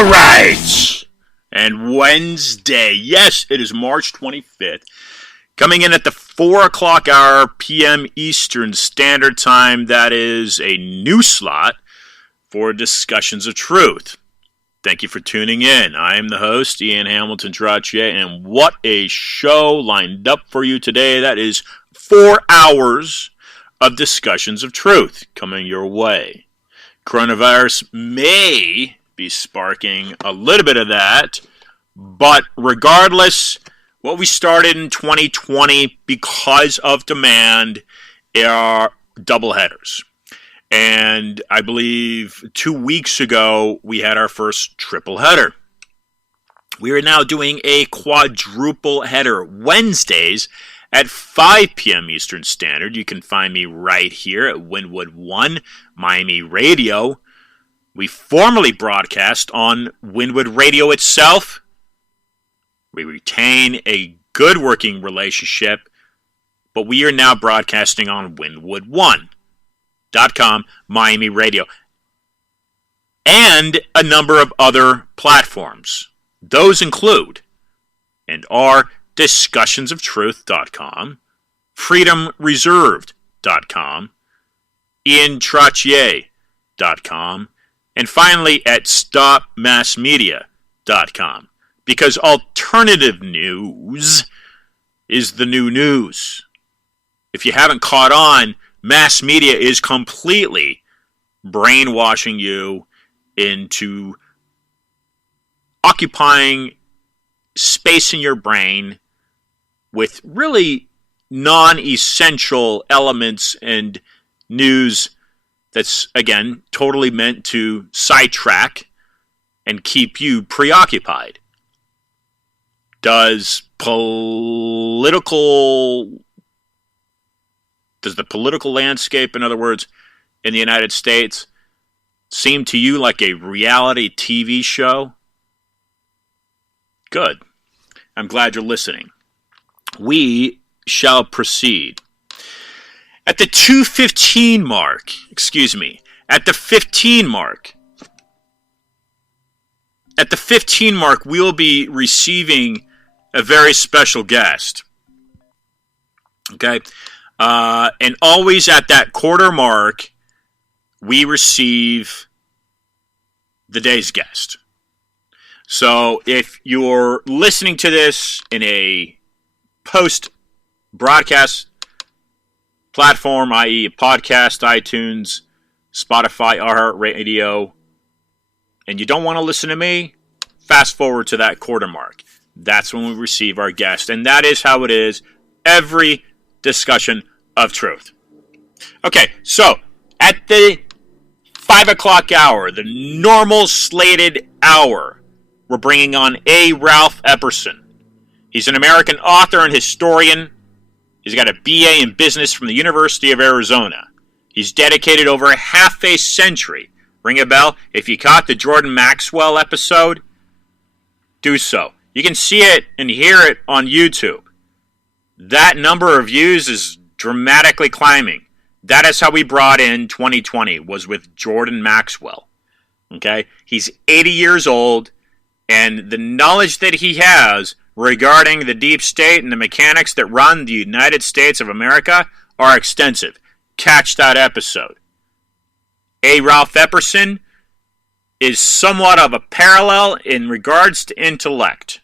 All right. And Wednesday, yes, it is March 25th. Coming in at the 4 o'clock hour p.m. Eastern Standard Time, that is a new slot for Discussions of Truth. Thank you for tuning in. I am the host, Ian Hamilton Trottier, and what a show lined up for you today. That is 4 hours of Discussions of Truth coming your way. Coronavirus may be sparking a little bit of that, but regardless, what we started in 2020 because of demand are double headers. And I believe 2 weeks ago, we had our first triple header. We are now doing a quadruple header Wednesdays at 5 p.m. Eastern Standard. You can find me right here at Wynwood 1, Miami Radio. We formerly broadcast on Wynwood Radio itself. We retain a good working relationship, but we are now broadcasting on Wynwood1.com, Miami Radio, and a number of other platforms. Those include and are discussionsoftruth.com, freedomreserved.com, iantrottier.com, and finally at stopmassmedia.com. Because alternative news is the new news. If you haven't caught on, mass media is completely brainwashing you into occupying space in your brain with really non-essential elements and news that's, again, totally meant to sidetrack and keep you preoccupied. Does the political landscape, in other words, in the United States, seem to you like a reality TV show? Good. I'm glad you're listening. We shall proceed. At the 2:15 mark, at the 15 mark, we'll be receiving a very special guest. Okay? And always at that quarter mark, we receive the day's guest. So if you're listening to this in a post-broadcast platform, i.e. podcast, iTunes, Spotify, iHeartRadio, and you don't want to listen to me, fast forward to that quarter mark. That's when we receive our guest. And that is how it is every discussion of truth. Okay, so at the 5 o'clock hour, the normal slated hour, we're bringing on A. Ralph Epperson. He's an American author and historian. He's got a BA in business from the University of Arizona. He's dedicated over half a century. Ring a bell? If you caught the Jordan Maxwell episode, do so. You can see it and hear it on YouTube. That number of views is dramatically climbing. That is how we brought in 2020, was with Jordan Maxwell. Okay? He's 80 years old, and the knowledge that he has regarding the deep state and the mechanics that run the United States of America are extensive. Catch that episode. A. Ralph Epperson is somewhat of a parallel in regards to intellect.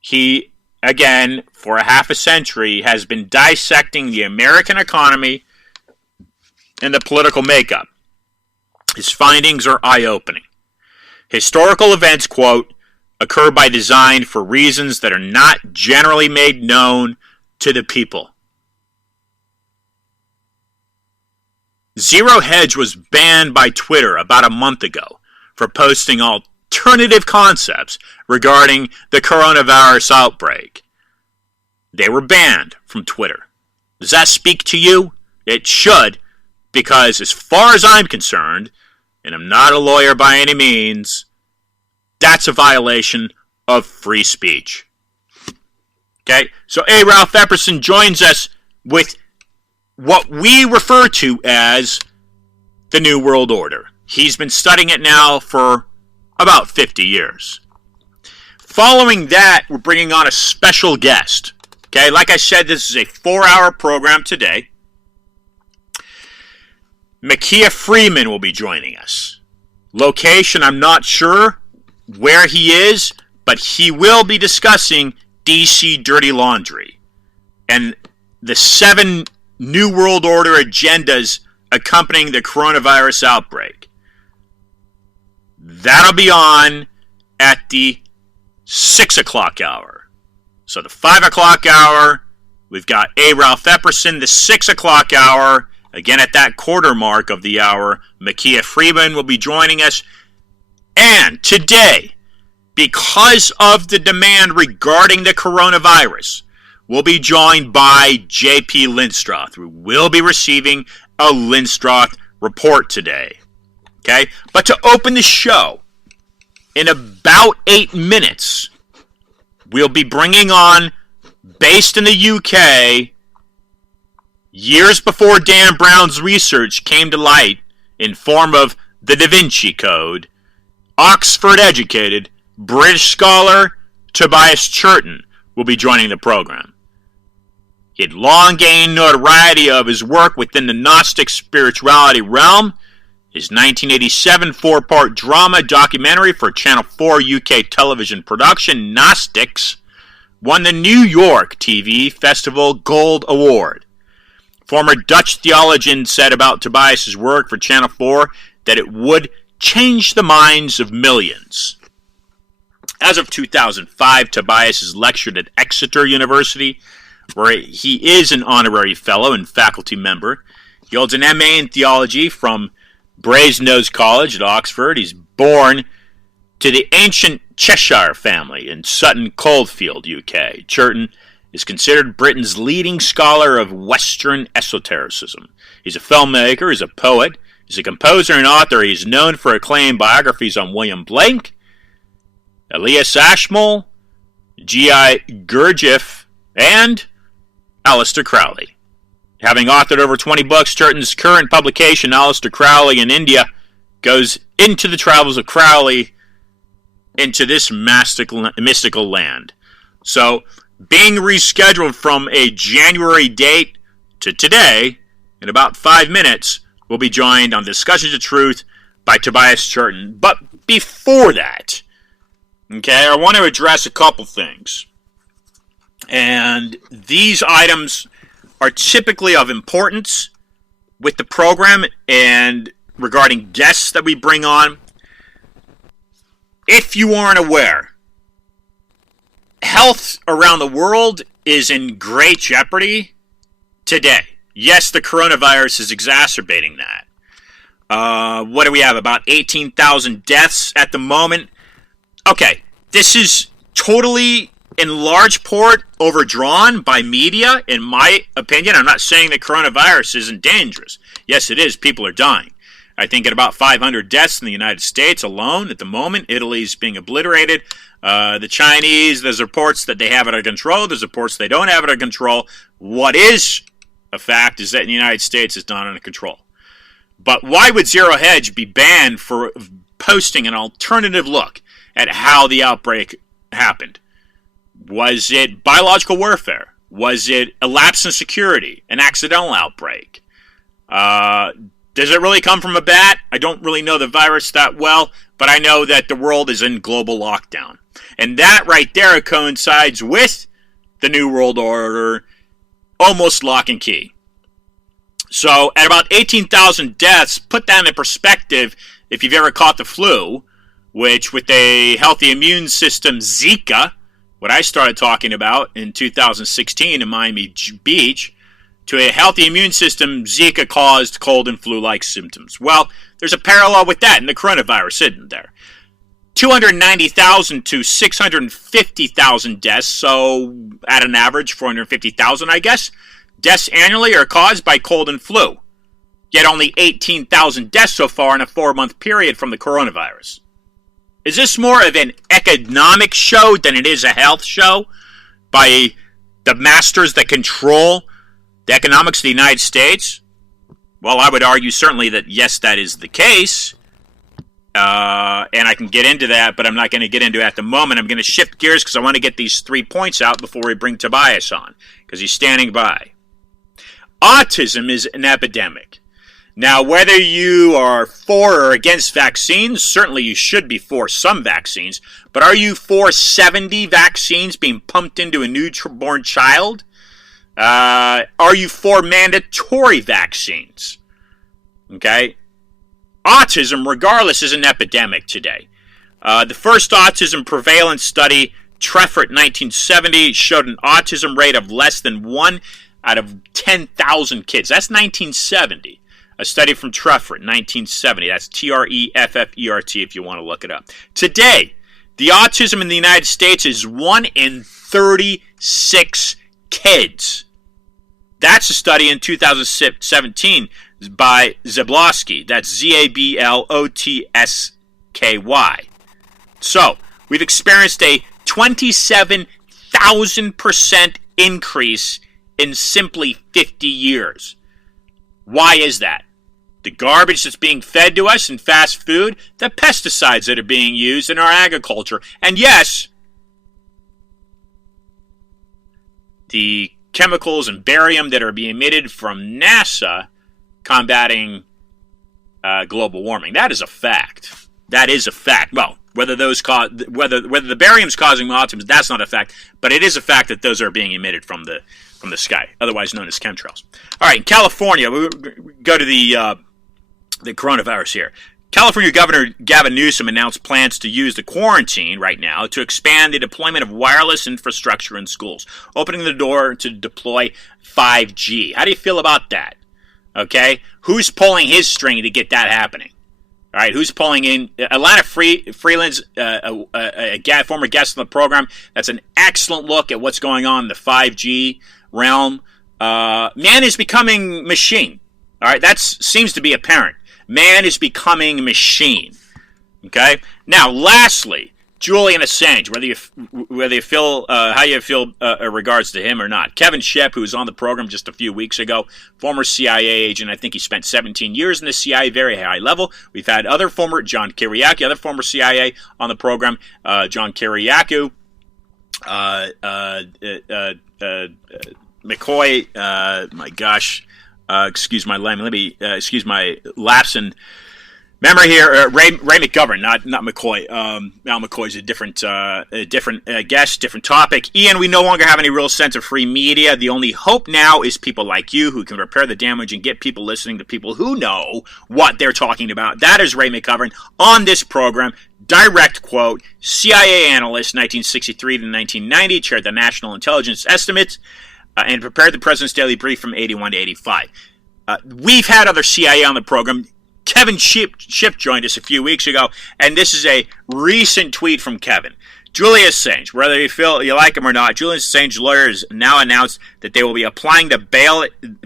He, again, for a half a century, has been dissecting the American economy and the political makeup. His findings are eye-opening. Historical events, quote, occur by design for reasons that are not generally made known to the people. Zero Hedge was banned by Twitter about a month ago for posting alternative concepts regarding the coronavirus outbreak. They were banned from Twitter. Does that speak to you? It should, because as far as I'm concerned, and I'm not a lawyer by any means, that's a violation of free speech. Okay, so A. Ralph Epperson joins us with what we refer to as the New World Order. He's been studying it now for about 50 years. Following that, we're bringing on a special guest. Okay, like I said, this is a 4-hour program today. Micaiah Freeman will be joining us. Location, I'm not sure where he is, but he will be discussing DC dirty laundry and the 7 New World Order agendas accompanying the coronavirus outbreak. That'll be on at the 6 o'clock hour. So the 5 o'clock hour, we've got A. Ralph Epperson. The 6 o'clock hour, again at that quarter mark of the hour, Micaiah Freeman will be joining us. And today, because of the demand regarding the coronavirus, we'll be joined by J.P. Lindstroth. We will be receiving a Lindstroth report today. Okay? But to open the show, in about 8 minutes, we'll be bringing on, based in the UK, years before Dan Brown's research came to light in form of the Da Vinci Code, Oxford-educated British scholar Tobias Churton will be joining the program. He had long gained notoriety of his work within the Gnostic spirituality realm. His 1987 4-part drama documentary for Channel 4 UK television production, Gnostics, won the New York TV Festival Gold Award. Former Dutch theologian said about Tobias's work for Channel 4 that it would change the minds of millions. As of 2005, Tobias has lectured at Exeter University, where he is an honorary fellow and faculty member. He holds an MA in theology from Brasenose College at Oxford. He's born to the ancient Cheshire family in Sutton Coldfield, UK. Churton is considered Britain's leading scholar of Western Esotericism. He's a filmmaker, he's a poet, he's a composer and author. He's known for acclaimed biographies on William Blake, Elias Ashmole, G.I. Gurdjieff, and Aleister Crowley. Having authored over 20 books, Churton's current publication, Aleister Crowley in India, goes into the travels of Crowley into this mystical land. So, being rescheduled from a January date to today, in about 5 minutes, we'll be joined on Discussions of Truth by Tobias Churton. But before that, okay, I want to address a couple things. And these items are typically of importance with the program and regarding guests that we bring on. If you aren't aware, health around the world is in great jeopardy today. Yes, the coronavirus is exacerbating that. What do we have? About 18,000 deaths at the moment. Okay, this is totally, in large part, overdrawn by media, in my opinion. I'm not saying the coronavirus isn't dangerous. Yes, it is. People are dying. I think at about 500 deaths in the United States alone at the moment. Italy's being obliterated. The Chinese, there's reports that they have it under control. There's reports they don't have it under control. What is a fact is that in the United States it's not under control. But why would Zero Hedge be banned for posting an alternative look at how the outbreak happened? Was it biological warfare? Was it a lapse in security? An accidental outbreak? Does it really come from a bat? I don't really know the virus that well, but I know that the world is in global lockdown. And that right there coincides with the New World Order, almost lock and key. So at about 18,000 deaths, put that in perspective, if you've ever caught the flu, which with a healthy immune system, Zika, what I started talking about in 2016 in Miami Beach, to a healthy immune system, Zika caused cold and flu-like symptoms. Well, there's a parallel with that in the coronavirus, isn't there? 290,000 to 650,000 deaths, so at an average 450,000, I guess, deaths annually are caused by cold and flu. Yet only 18,000 deaths so far in a 4-month period from the coronavirus. Is this more of an economic show than it is a health show by the masters that control the economics of the United States? Well, I would argue certainly that yes, that is the case. And I can get into that, but I'm not going to get into it at the moment. I'm going to shift gears because I want to get these 3 points out before we bring Tobias on, because he's standing by. Autism is an epidemic. Now, whether you are for or against vaccines, certainly you should be for some vaccines, but are you for 70 vaccines being pumped into a newborn child? Are you for mandatory vaccines? Okay? Autism, regardless, is an epidemic today. The first autism prevalence study, Treffert 1970, showed an autism rate of less than 1 out of 10,000 kids. That's 1970. A study from Treffert, 1970. That's Treffert if you want to look it up. Today, the autism in the United States is 1 in 36 kids. That's a study in 2017 by Zablosky. That's Zablotsky. So, we've experienced a 27,000% increase in simply 50 years. Why is that? The garbage that's being fed to us in fast food, the pesticides that are being used in our agriculture, and yes, the chemicals and barium that are being emitted from NASA combating global warming. That is a fact. That is a fact. Well, whether the barium's causing autism, that's not a fact, but it is a fact that those are being emitted from the sky, otherwise known as chemtrails. All right, in California, we go to the coronavirus here. California Governor Gavin Newsom announced plans to use the quarantine right now to expand the deployment of wireless infrastructure in schools, opening the door to deploy 5G. How do you feel about that? Okay, who's pulling his string to get that happening? All right, who's pulling in? Alana Freeland's a former guest on the program. That's an excellent look at what's going on in the 5G realm. Man is becoming machine. All right, that seems to be apparent. Man is becoming machine. Okay. Now, lastly, Julian Assange. Whether you feel how you feel in regards to him or not. Kevin Shep, who was on the program just a few weeks ago, former CIA agent. I think he spent 17 years in the CIA, very high level. We've had other former John Kiriakou, other former CIA on the program. John Kiriakou, McCoy. My gosh. Excuse my excuse my lapse in memory here. Ray McGovern, not McCoy. Now McCoy's a different guest, different topic. Ian, we no longer have any real sense of free media. The only hope now is people like you who can repair the damage and get people listening to people who know what they're talking about. That is Ray McGovern on this program. Direct quote, CIA analyst, 1963 to 1990, chaired the National Intelligence Estimates, and prepared the President's Daily Brief from 81 to 85. We've had other CIA on the program. Kevin Ship joined us a few weeks ago, and this is a recent tweet from Kevin. Julian Assange, whether you feel you like him or not, Julian Assange's lawyers now announced that they will be applying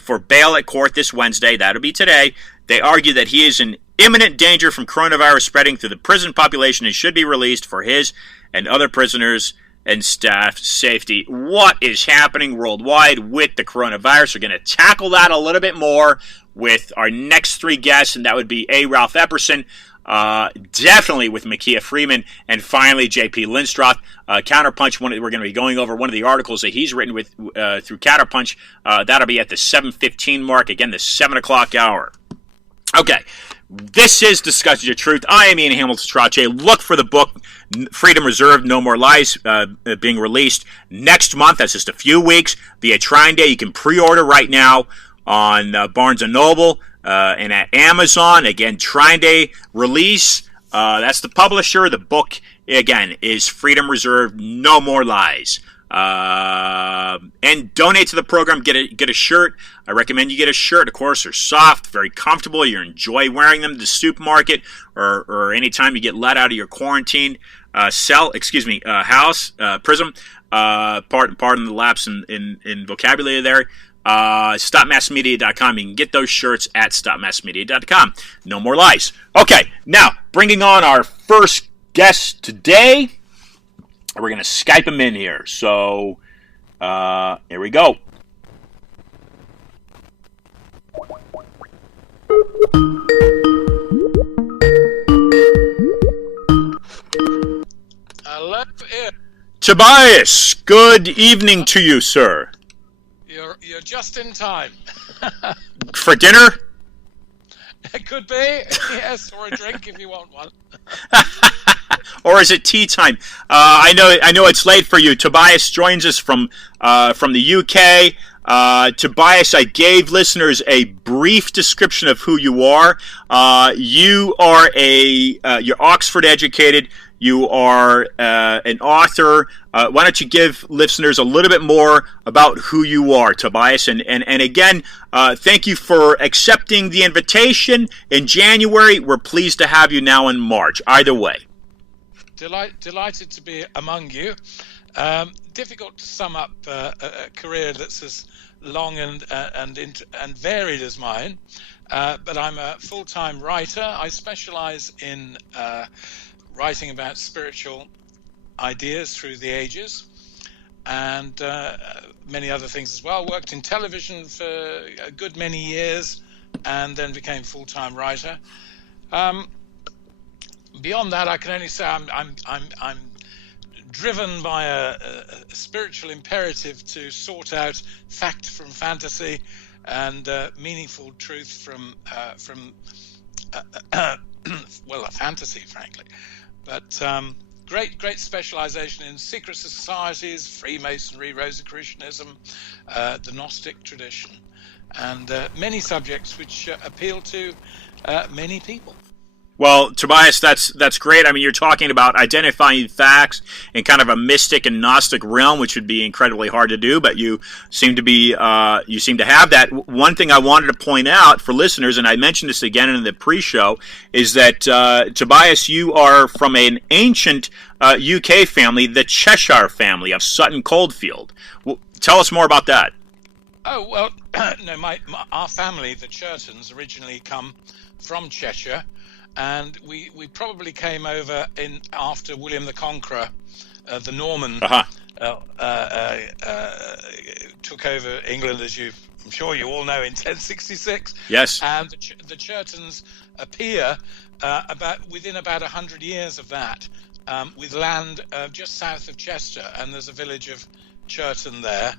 for bail at court this Wednesday. That'll be today. They argue that he is in imminent danger from coronavirus spreading through the prison population and should be released for his and other prisoners and staff safety. What is happening worldwide with the coronavirus? We're going to tackle that a little bit more with our next 3 guests, and that would be A. Ralph Epperson, definitely with Makia Freeman, and finally J.P. Lindstroth. Counterpunch, we're going to be going over one of the articles that he's written with through Counterpunch. That'll be at the 7:15 mark, again, the 7 o'clock hour. Okay, this is Discussions of Truth. I am Ian Hamilton-Strache. Look for the book, Freedom Reserved, No More Lies, being released next month. That's just a few weeks via Trine Day. You can pre-order right now on Barnes & Noble and at Amazon. Again, Trine Day release. That's the publisher. The book, again, is Freedom Reserved, No More Lies. And donate to the program. Get a shirt. I recommend you get a shirt. Of course, they're soft, very comfortable. You enjoy wearing them to the supermarket or anytime you get let out of your quarantine house. Prism. Pardon the lapse in vocabulary there. StopMassMedia.com. You can get those shirts at StopMassMedia.com. No more lies. Okay, now bringing on our first guest today. We're going to Skype him in here. So, here we go. Hello, Ian. Tobias, good evening to you, sir. You're just in time. For dinner? It could be, yes, or a drink if you want one. Or is it tea time? I know it's late for you. Tobias joins us from the UK. Tobias, I gave listeners a brief description of who you are. You are you're Oxford educated. You are an author. Why don't you give listeners a little bit more about who you are, Tobias? And again, thank you for accepting the invitation in January. We're pleased to have you now in March. Either way. Delighted to be among you. Difficult to sum up a career that's as long and varied as mine, but I'm a full-time writer. I specialize in writing about spiritual ideas through the ages and many other things as well. Worked in television for a good many years and then became full-time writer. Beyond that, I can only say I'm driven by a spiritual imperative to sort out fact from fantasy and meaningful truth from well, a fantasy, frankly. But great specialization in secret societies, Freemasonry, Rosicrucianism, the Gnostic tradition, and many subjects which appeal to many people. Well, Tobias, that's great. I mean, you're talking about identifying facts in kind of a mystic and Gnostic realm, which would be incredibly hard to do, but you seem to have that. One thing I wanted to point out for listeners, and I mentioned this again in the pre-show, is that Tobias, you are from an ancient UK family, the Cheshire family of Sutton Coldfield. Well, tell us more about that. Oh well, no, our family, the Churtons, originally come from Cheshire. And we probably came over after William the Conqueror, the Norman, took over England, as I'm sure you all know, in 1066. Yes. And the Churtons appear within about 100 years of that, with land just south of Chester, and there's a village of Churton there.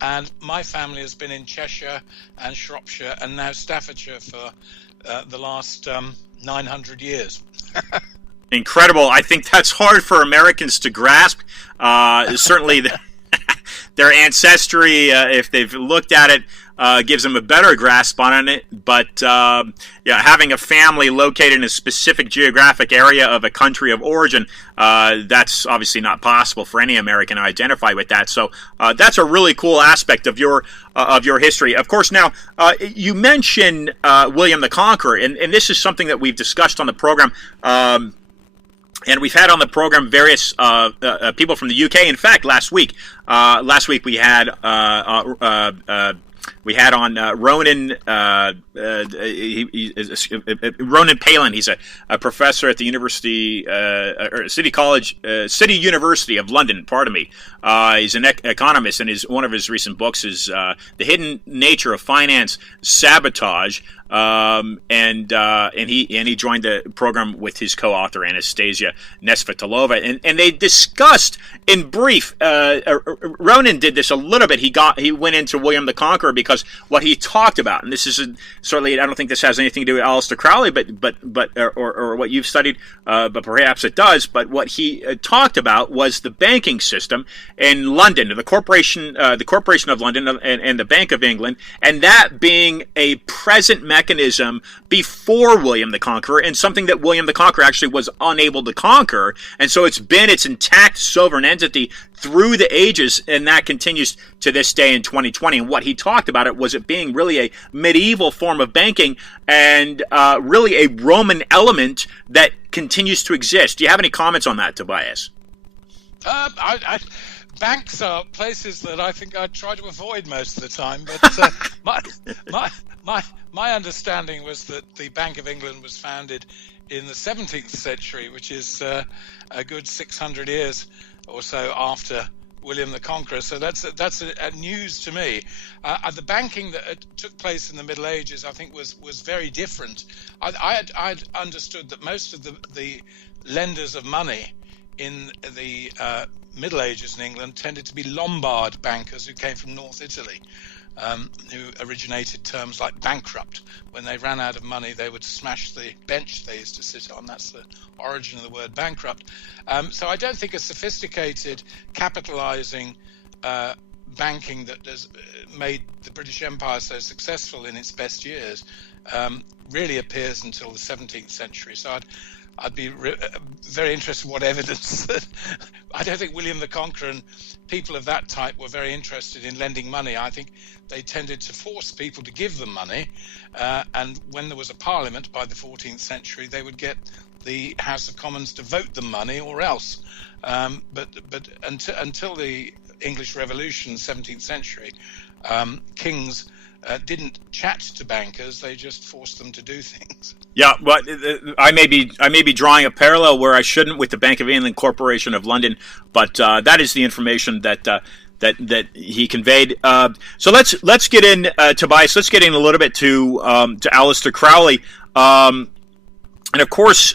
And my family has been in Cheshire and Shropshire and now Staffordshire for the last 900 years. Incredible. I think that's hard for Americans to grasp. Certainly their ancestry, if they've looked at it, gives them a better grasp on it. But having a family located in a specific geographic area of a country of origin, that's obviously not possible for any American to identify with that. So that's a really cool aspect of your history. Of course, now you mentioned William the Conqueror, and this is something that we've discussed on the program. And we've had on the program various people from the UK. In fact, last week we had on Ronan Ronan Palin. He's a professor at the City University of London. Pardon me. He's an economist, and one of his recent books is The Hidden Nature of Finance Sabotage. And he joined the program with his co-author Anastasia Nesvetalova, and they discussed in brief. Ronan did this a little bit. He went into William the Conqueror because what he talked about, and this is certainly, I don't think this has anything to do with Aleister Crowley, or what you've studied, but perhaps it does. But what he talked about was the banking system in London, the Corporation of London, and the Bank of England, and that being a present mechanism before William the Conqueror, and something that William the Conqueror actually was unable to conquer, and so it's been its intact sovereign entity through the ages, and that continues to this day in 2020. And what he talked about was it being really a medieval form of banking and really a Roman element that continues to exist. Do you have any comments on that, Tobias? Banks are places that I think I try to avoid most of the time, but my understanding was that the Bank of England was founded in the 17th century, which is a good 600 years or so after William the Conqueror. So that's a news to me. The banking that took place in the Middle Ages, I think, was very different. I'd understood that most of the lenders of money in the Middle Ages in England tended to be Lombard bankers who came from North Italy, who originated terms like bankrupt. When they ran out of money, they would smash the bench they used to sit on. That's the origin of the word bankrupt. So I don't think a sophisticated capitalizing banking that has made the British Empire so successful in its best years really appears until the 17th century. So I'd be very interested in what evidence that I don't think William the Conqueror and people of that type were very interested in lending money. I think they tended to force people to give them money, and when there was a parliament by the 14th century, they would get the House of Commons to vote them money or else. But until the English Revolution, 17th century, kings didn't chat to bankers; they just forced them to do things. Yeah, but I may be drawing a parallel where I shouldn't with the Bank of England Corporation of London, but that is the information that he conveyed. So let's get in, Tobias. Let's get in a little bit to Aleister Crowley. And of course,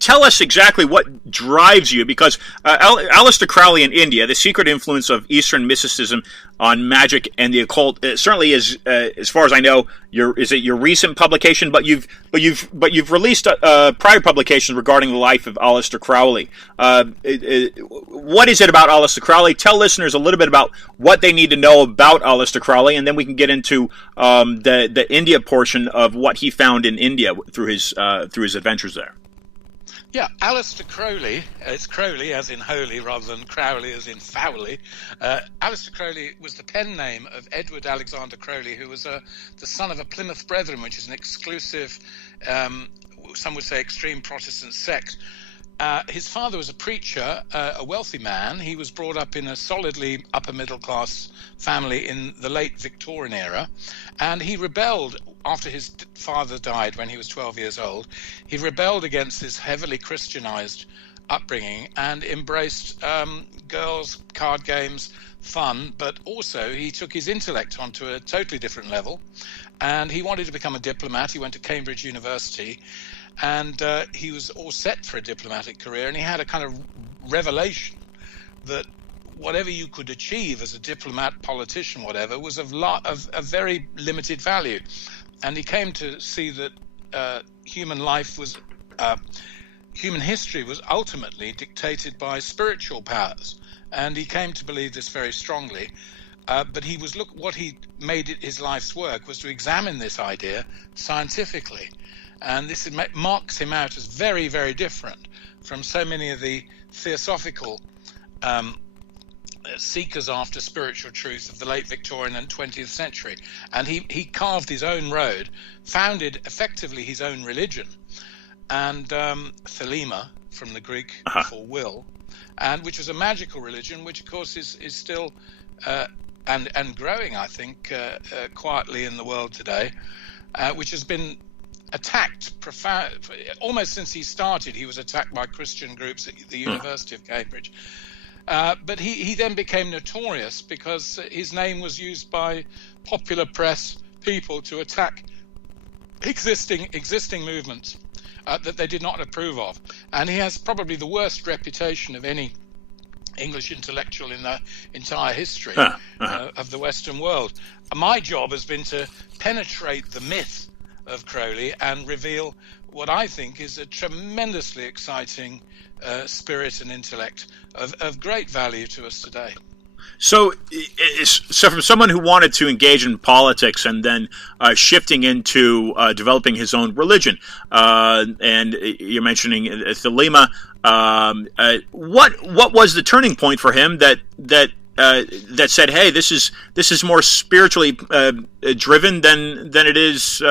tell us exactly what drives you, because Aleister Crowley in India, the secret influence of Eastern mysticism on magic and the occult, certainly is, as far as I know, your recent publication. But you've released prior publications regarding the life of Aleister Crowley. What is it about Aleister Crowley? Tell listeners a little bit about what they need to know about Aleister Crowley, and then we can get into the India portion of what he found in India through his adventures there. Yeah, Aleister Crowley, it's Crowley as in holy rather than Crowley as in Fowley. Aleister Crowley was the pen name of Edward Alexander Crowley, who was the son of a Plymouth Brethren, which is an exclusive, some would say extreme Protestant sect. His father was a preacher, a wealthy man. He was brought up in a solidly upper middle class family in the late Victorian era, and he rebelled after his father died when he was 12 years old. He rebelled against this heavily Christianized upbringing and embraced girls, card games, fun, but also he took his intellect onto a totally different level, and he wanted to become a diplomat. He went to Cambridge University, and he was all set for a diplomatic career, and he had a kind of revelation that whatever you could achieve as a diplomat, politician, whatever, was of very limited value. And he came to see that human history was ultimately dictated by spiritual powers, and he came to believe this very strongly. But what he made it his life's work was to examine this idea scientifically. And this marks him out as very, very different from so many of the theosophical seekers after spiritual truth of the late Victorian and 20th century. And he carved his own road, founded effectively his own religion, and thelema, from the Greek for will, and which was a magical religion, which of course is still and growing, I think, quietly in the world today, which has been attacked almost since he started. He was attacked by Christian groups at the University of Cambridge. But he then became notorious because his name was used by popular press people to attack existing movements that they did not approve of. And he has probably the worst reputation of any English intellectual in the entire history of the Western world. My job has been to penetrate the myth of Crowley and reveal what I think is a tremendously exciting spirit and intellect of great value to us today. So from someone who wanted to engage in politics and then shifting into developing his own religion, and you're mentioning thelema, what was the turning point for him that said, "Hey, this is more spiritually driven than it is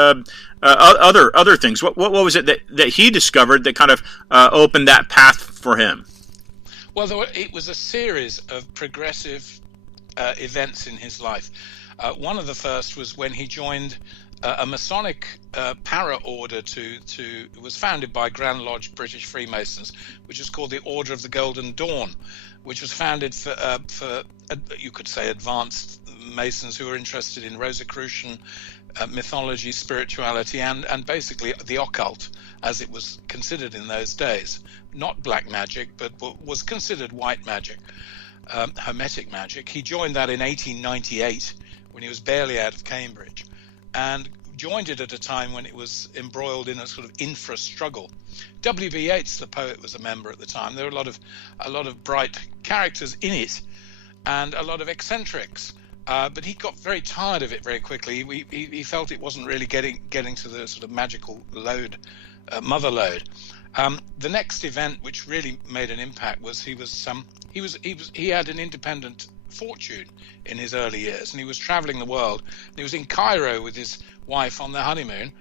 other things"? What was it that he discovered that kind of opened that path for him? Well, it was a series of progressive events in his life. One of the first was when he joined a Masonic para-order was founded by Grand Lodge British Freemasons, which is called the Order of the Golden Dawn, which was founded for you could say, advanced Masons who were interested in Rosicrucian mythology, spirituality, and basically the occult, as it was considered in those days. Not black magic, but was considered white magic, hermetic magic. He joined that in 1898 when he was barely out of Cambridge, and joined it at a time when it was embroiled in a sort of infra-struggle. W.B. Yeats, the poet, was a member at the time. There were a lot of bright characters in it, and a lot of eccentrics. But he got very tired of it very quickly. He felt it wasn't really getting to the sort of magical load, mother lode. The next event which really made an impact was he had an independent fortune in his early years, and he was traveling the world. And he was in Cairo with his wife on their honeymoon,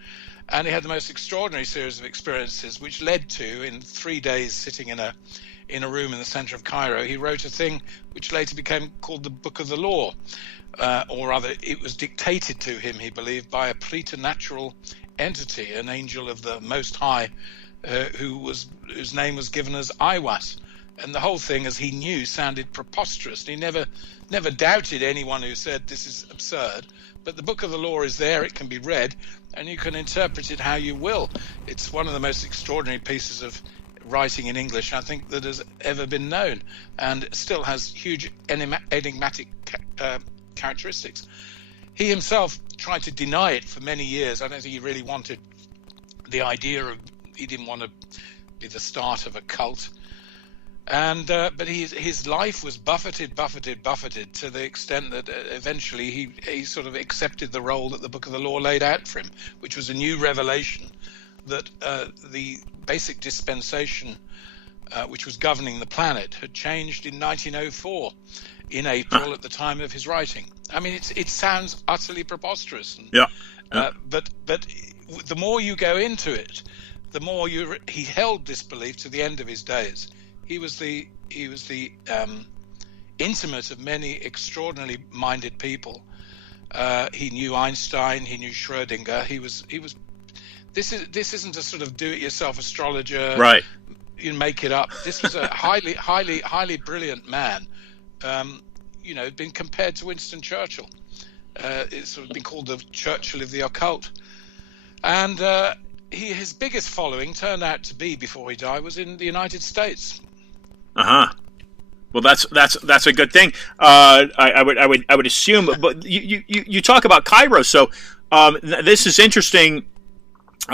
and he had the most extraordinary series of experiences, which led to, in 3 days sitting in a room in the center of Cairo, he wrote a thing which later became called the Book of the Law, or rather it was dictated to him, he believed, by a preternatural entity, an angel of the Most High, whose name was given as Iwas. And the whole thing, as he knew, sounded preposterous. He never doubted anyone who said this is absurd. But the Book of the Law is there, it can be read, and you can interpret it how you will. It's one of the most extraordinary pieces of writing in English, I think, that has ever been known, and still has huge enigmatic characteristics. He himself tried to deny it for many years. I don't think he really wanted the idea of, he didn't want to be the start of a cult. And but his life was buffeted to the extent that eventually he sort of accepted the role that the Book of the Law laid out for him, which was a new revelation that the basic dispensation which was governing the planet had changed in 1904 in April at the time of his writing. I mean, it sounds utterly preposterous. And, but the more you go into it, the more he held this belief to the end of his days. He was the intimate of many extraordinarily minded people. He knew Einstein. He knew Schrödinger. He was. This isn't a sort of do-it-yourself astrologer. Right. You make it up. This was a highly brilliant man. Been compared to Winston Churchill. It's sort of been called the Churchill of the occult. And his biggest following turned out to be, before he died, was in the United States. Well, that's a good thing. I would assume, but you talk about Cairo, so this is interesting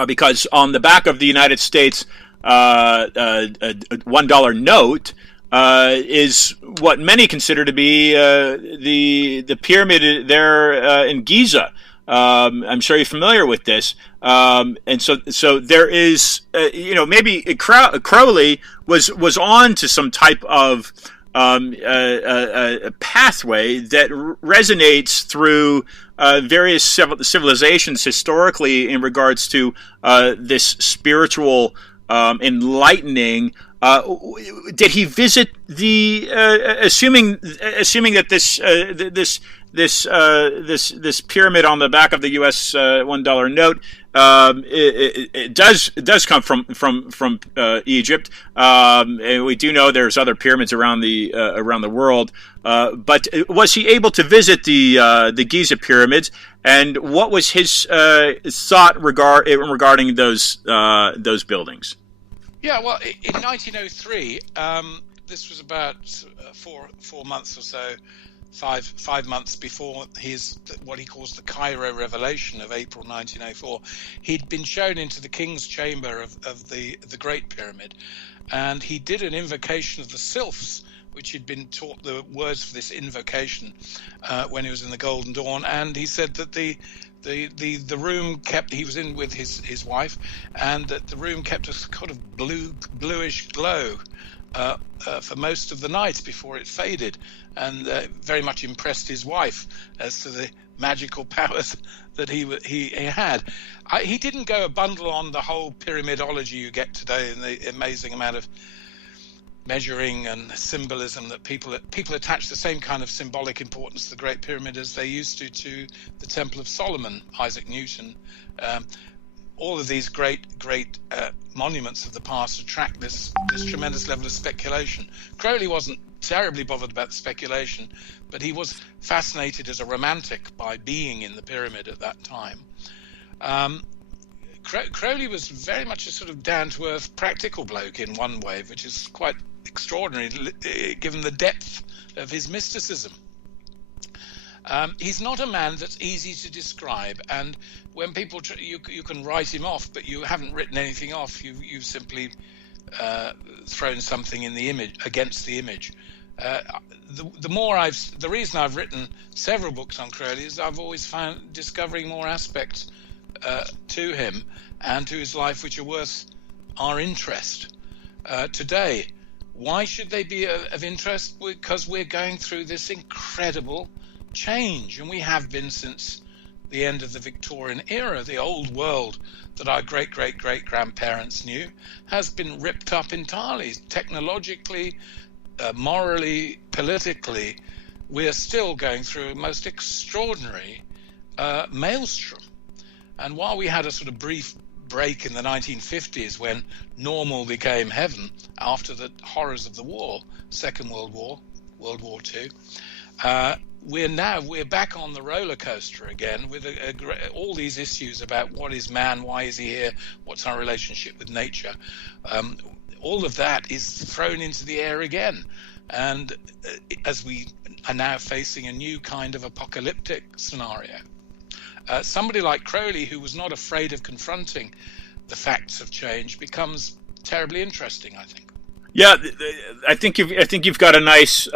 because on the back of the United States $1 note is what many consider to be the pyramid there in Giza. I'm sure you're familiar with this, and so there is, maybe Crowley was on to some type of a pathway that resonates through various civilizations historically in regards to this spiritual enlightening. Did he visit the assuming that this pyramid on the back of the U.S. $1 note it does come from Egypt, and we do know there's other pyramids around the world. But was he able to visit the Giza pyramids, and what was his thought regarding those buildings? Yeah, well, in 1903, this was about 4 months or so. 5 months before what he calls the Cairo revelation of April 1904, he'd been shown into the king's chamber of the Great Pyramid, and he did an invocation of the sylphs, which he'd been taught the words for this invocation when he was in the Golden Dawn. And he said that the room he was in with his wife, and that the room kept a sort of bluish glow for most of the night before it faded, and very much impressed his wife as to the magical powers that he had. He didn't go a bundle on the whole pyramidology you get today and the amazing amount of measuring and symbolism that people attach the same kind of symbolic importance to the Great Pyramid as they used to the Temple of Solomon, Isaac Newton. All of these great monuments of the past attract this tremendous level of speculation. Crowley wasn't terribly bothered about the speculation, but he was fascinated as a romantic by being in the pyramid at that time. Crowley was very much a sort of down-to-earth, practical bloke in one way, which is quite extraordinary given the depth of his mysticism. He's not a man that's easy to describe, and when people you can write him off, but you haven't written anything off. You've simply thrown something in the image against the image. The reason I've written several books on Crowley is I've always found discovering more aspects to him and to his life which are worth our interest. Today, why should they be of interest? Because we're going through this incredible change, and we have been since the end of the Victorian era. The old world that our great-great-great-grandparents knew has been ripped up entirely, technologically, morally, politically. We're still going through a most extraordinary maelstrom. And while we had a sort of brief break in the 1950s when normal became heaven after the horrors of the war, Second World War, World War II, we're back on the roller coaster again with all these issues about what is man, why is he here, what's our relationship with nature. All of that is thrown into the air again, and as we are now facing a new kind of apocalyptic scenario. Somebody like Crowley, who was not afraid of confronting the facts of change, becomes terribly interesting, I think. Yeah, I think you've got a nice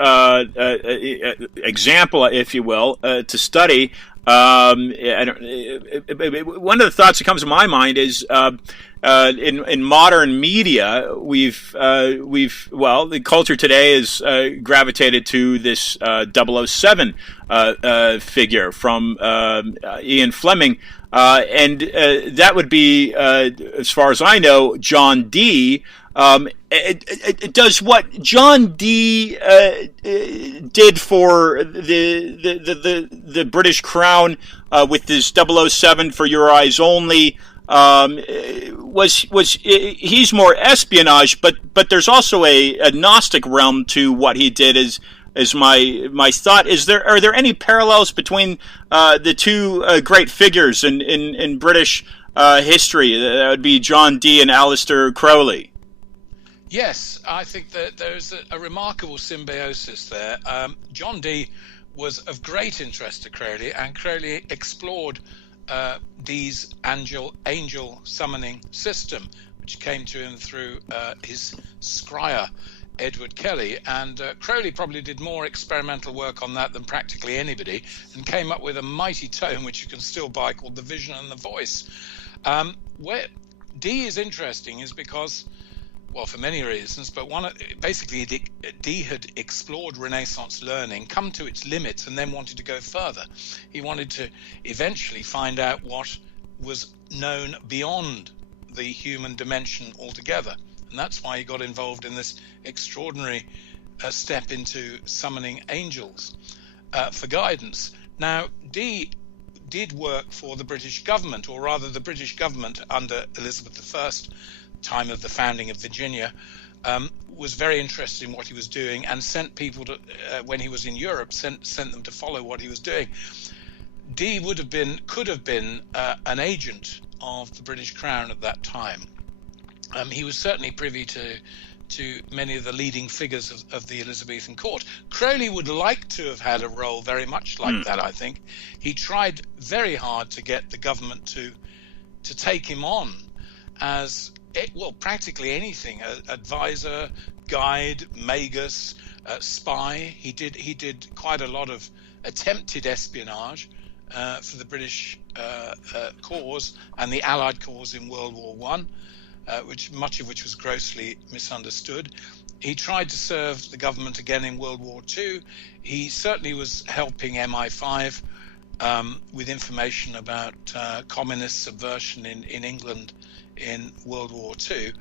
example, if you will, to study. One of the thoughts that comes to my mind is in modern media, the culture today is gravitated to this 007 figure from Ian Fleming, and that would be, as far as I know, John Dee. It does what John Dee did for the British Crown with his 007 for Your Eyes Only. He's more espionage, but there's also a Gnostic realm to what he did. Is my thought. Are there any parallels between the two great figures in British history? That would be John Dee and Aleister Crowley. Yes, I think that there's a remarkable symbiosis there. John Dee was of great interest to Crowley, and Crowley explored Dee's angel summoning system, which came to him through his scryer, Edward Kelly. And Crowley probably did more experimental work on that than practically anybody, and came up with a mighty tome, which you can still buy, called The Vision and the Voice. Where Dee is interesting is because, well, for many reasons, but basically Dee had explored Renaissance learning, come to its limits, and then wanted to go further. He wanted to eventually find out what was known beyond the human dimension altogether, and that's why he got involved in this extraordinary step into summoning angels for guidance. Now, Dee did work for the British government, or rather the British government under Elizabeth I, time of the founding of Virginia, was very interested in what he was doing, and sent people to, when he was in Europe, sent them to follow what he was doing. Dee could have been an agent of the British Crown at that time. He was certainly privy to many of the leading figures of the Elizabethan court. Crowley would like to have had a role very much like that, I think. He tried very hard to get the government to take him on as, well, practically anything: advisor, guide, magus, spy. He did quite a lot of attempted espionage for the British cause and the Allied cause in World War I, much of which was grossly misunderstood. He tried to serve the government again in World War II. He certainly was helping MI5 with information about communist subversion in England in World War II.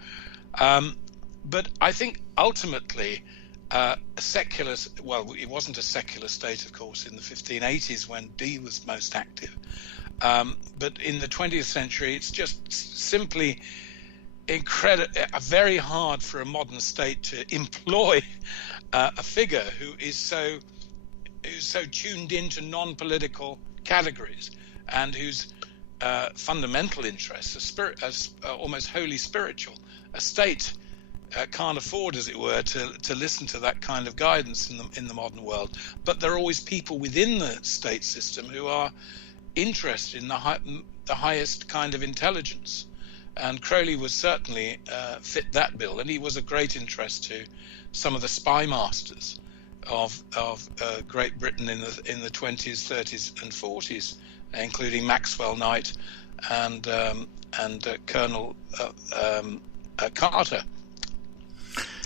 But I think ultimately it wasn't a secular state, of course, in the 1580s when Dee was most active. But in the 20th century, it's just simply very hard for a modern state to employ a figure who is so tuned into non-political categories, and whose fundamental interests, almost wholly spiritual. A state can't afford, as it were, to listen to that kind of guidance in the modern world. But there are always people within the state system who are interested in the highest kind of intelligence. And Crowley was certainly fit that bill, and he was a great interest to some of the spy masters of Great Britain in the 20s, 30s, and 40s, including Maxwell Knight and Colonel Carter.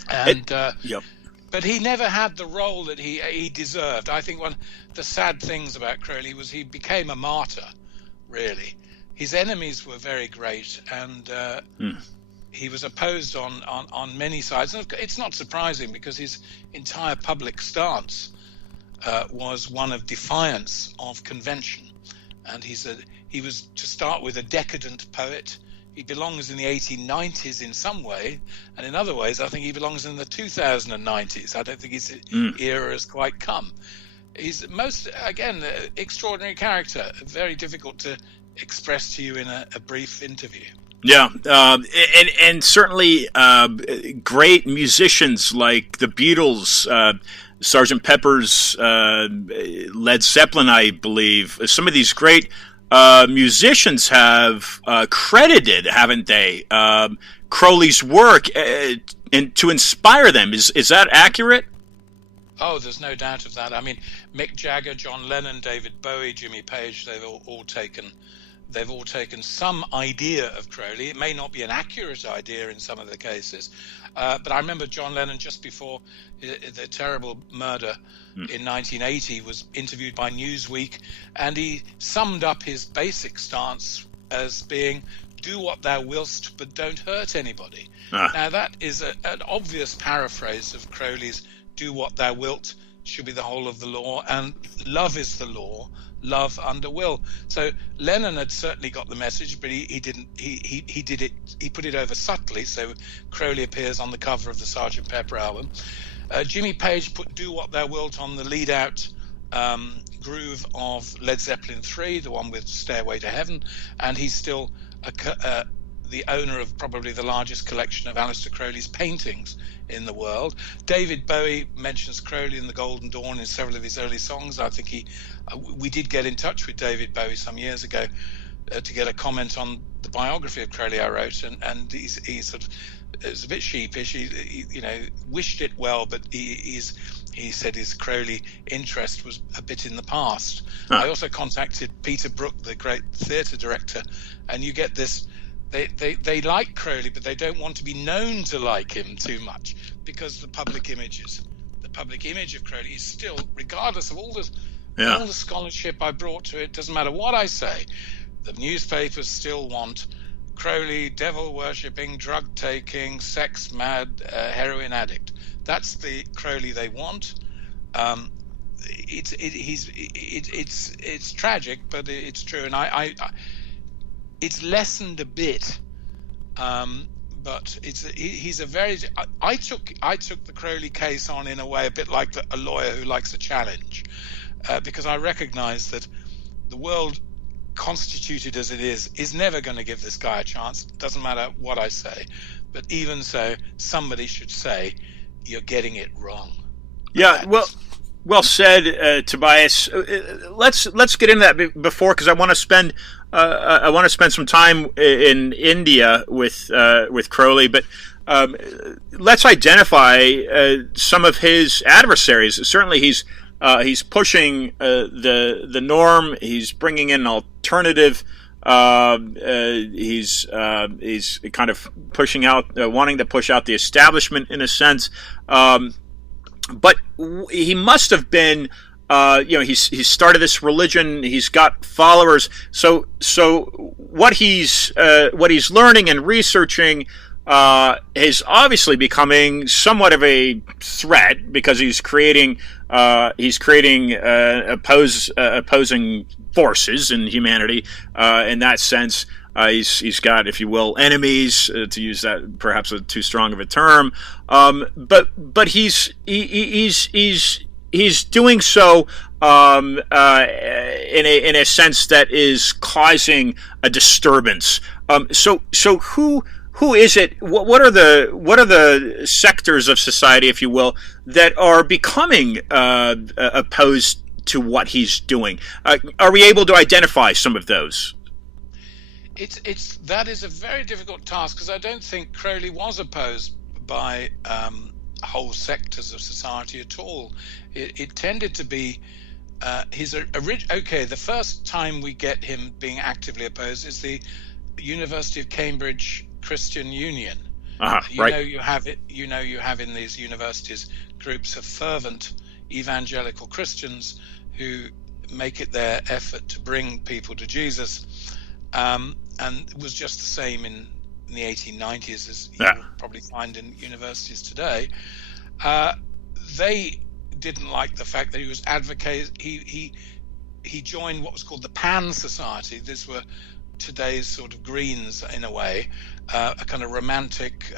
And yep. But he never had the role that he deserved. I think one of the sad things about Crowley was he became a martyr, really. His enemies were very great, and he was opposed on many sides. And it's not surprising, because his entire public stance was one of defiance of convention. And he was, to start with, a decadent poet. He belongs in the 1890s in some way, and in other ways I think he belongs in the 2090s. I don't think his era has quite come. He's extraordinary character, very difficult to express to you in a brief interview. Yeah, and certainly great musicians like the Beatles, Sgt. Pepper's, Led Zeppelin, I believe. Some of these great musicians have credited, haven't they, Crowley's work and to inspire them. Is that accurate? Oh, there's no doubt of that. I mean, Mick Jagger, John Lennon, David Bowie, Jimmy Page, they've all taken some idea of Crowley. It may not be an accurate idea in some of the cases, but I remember John Lennon, just before the terrible murder in 1980, was interviewed by Newsweek, and he summed up his basic stance as being, "Do what thou willst, but don't hurt anybody." Now that is an obvious paraphrase of Crowley's "Do what thou wilt should be the whole of the law," and "Love is the law, love under will." So Lennon had certainly got the message, but he didn't. He put it over subtly. So Crowley appears on the cover of the Sgt. Pepper album. Jimmy Page put "Do What Thou Wilt" on the lead-out groove of Led Zeppelin 3, the one with "Stairway to Heaven," and he's still the owner of probably the largest collection of Aleister Crowley's paintings in the world. David Bowie mentions Crowley in The Golden Dawn in several of his early songs. I think we did get in touch with David Bowie some years ago to get a comment on the biography of Crowley I wrote, and he sort of was a bit sheepish. He wished it well, but he said his Crowley interest was a bit in the past. I also contacted Peter Brook, the great theatre director, and you get this. They like Crowley, but they don't want to be known to like him too much, because the public image of Crowley is still, regardless of all the scholarship I brought to it, doesn't matter what I say, the newspapers still want Crowley devil worshipping, drug taking, sex mad, heroin addict. That's the Crowley they want. It's tragic, but it's true, and I it's lessened a bit, but he's a very. I took the Crowley case on in a way a bit like a lawyer who likes a challenge, because I recognise that the world, constituted as it is never going to give this guy a chance. Doesn't matter what I say, but even so, somebody should say you're getting it wrong. Yeah, well said, Tobias. Let's get into that before, because I want to spend some time in India with Crowley, but let's identify some of his adversaries. Certainly, he's pushing the norm. He's bringing in an alternative. He's kind of pushing out, wanting to push out the establishment in a sense. But he must have been, he's started this religion. He's got followers. So what he's learning and researching is obviously becoming somewhat of a threat, because he's creating opposing forces in humanity. In that sense, he's got, if you will, enemies, to use that perhaps too strong of a term. But he's he's doing so in a sense that is causing a disturbance. So who is it? What are the sectors of society, if you will, that are becoming opposed to what he's doing? Are we able to identify some of those? That is a very difficult task, because I don't think Crowley was opposed by whole sectors of society at all. It tended to be the first time we get him being actively opposed is the University of Cambridge Christian Union. Right. You have in these universities groups of fervent evangelical Christians who make it their effort to bring people to Jesus, and it was just the same in the 1890s as you'll probably find in universities today. They didn't like the fact that he was he joined what was called the Pan Society. These were today's sort of Greens in a way, a kind of romantic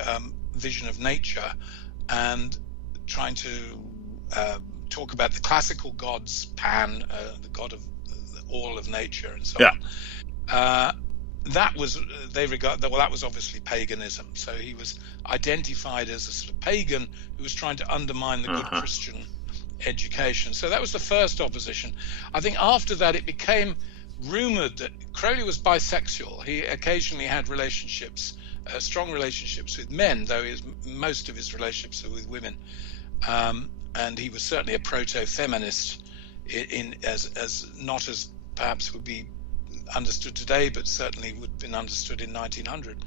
vision of nature, and trying to talk about the classical gods, Pan, the god of all of nature, and so on. That was obviously paganism. So he was identified as a sort of pagan who was trying to undermine the good Christian education. So that was the first opposition. I think after that it became rumored that Crowley was bisexual. He occasionally had strong relationships with men, though most of his relationships are with women. And he was certainly a proto-feminist, as not as perhaps would be understood today, but certainly would have been understood in 1900.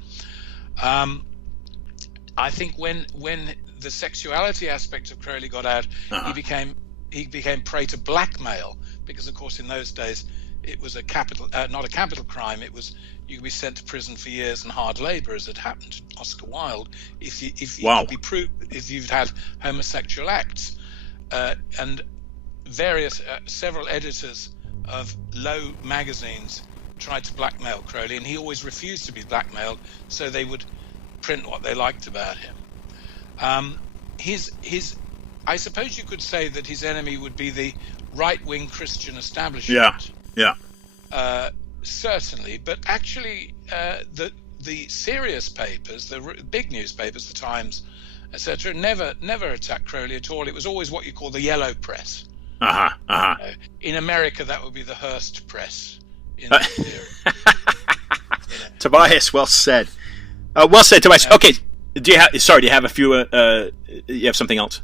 I think when the sexuality aspect of Crowley got out, he became prey to blackmail, because of course in those days it was not a capital crime. It was, you could be sent to prison for years and hard labor, as had happened to Oscar Wilde, if you'd had homosexual acts. And several editors of low magazines tried to blackmail Crowley, and he always refused to be blackmailed, so they would print what they liked about him. I suppose you could say that his enemy would be the right-wing Christian establishment. Yeah. Certainly, but actually, the serious papers, the big newspapers, the Times, etc., never attacked Crowley at all. It was always what you call the yellow press. In America, that would be the Hearst press. Tobias, well said. Tobias. Okay, do you have a few? You have something else?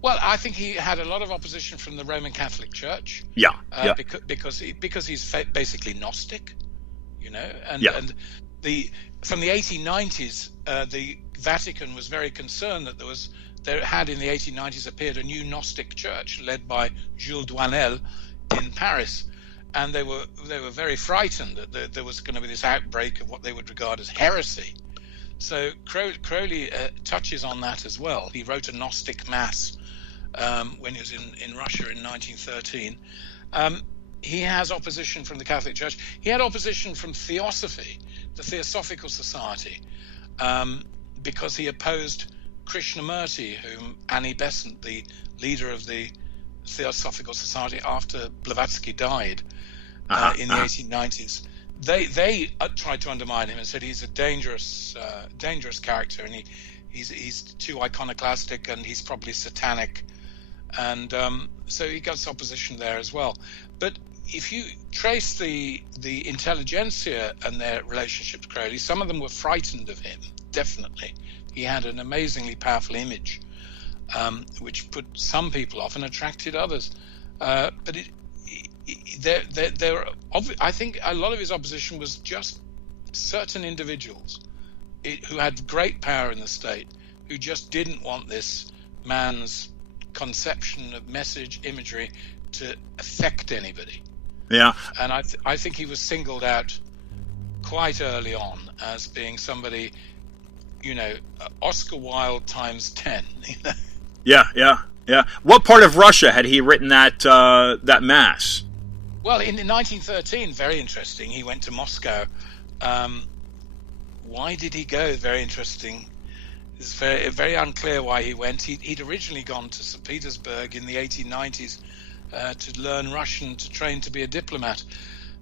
Well, I think he had a lot of opposition from the Roman Catholic Church. Because he's basically Gnostic, and from the 1890s, the Vatican was very concerned that there had in the 1890s appeared a new Gnostic church led by Gilles Douanel in Paris, and they were very frightened that there was going to be this outbreak of what they would regard as heresy. So Crowley touches on that as well. He wrote a Gnostic Mass when he was in Russia in 1913. He has opposition from the Catholic Church. He had opposition from Theosophy, the Theosophical Society, because he opposed Krishnamurti, whom Annie Besant, the leader of the Theosophical Society after Blavatsky died in the 1890s. They tried to undermine him and said he's a dangerous character, and he's too iconoclastic, and he's probably satanic, and so he got opposition there as well. But if you trace the intelligentsia and their relationship to Crowley, some of them were frightened of him. Definitely, he had an amazingly powerful image, which put some people off and attracted others. But I think a lot of his opposition was just certain individuals who had great power in the state, who just didn't want this man's conception of message imagery to affect anybody. Yeah. And I think he was singled out quite early on as being somebody, Oscar Wilde times 10. Yeah. What part of Russia had he written that mass? Well, in 1913, very interesting, he went to Moscow. Why did he go? Very interesting. It's very, very unclear why he went. He'd originally gone to St. Petersburg in the 1890s to learn Russian, to train to be a diplomat.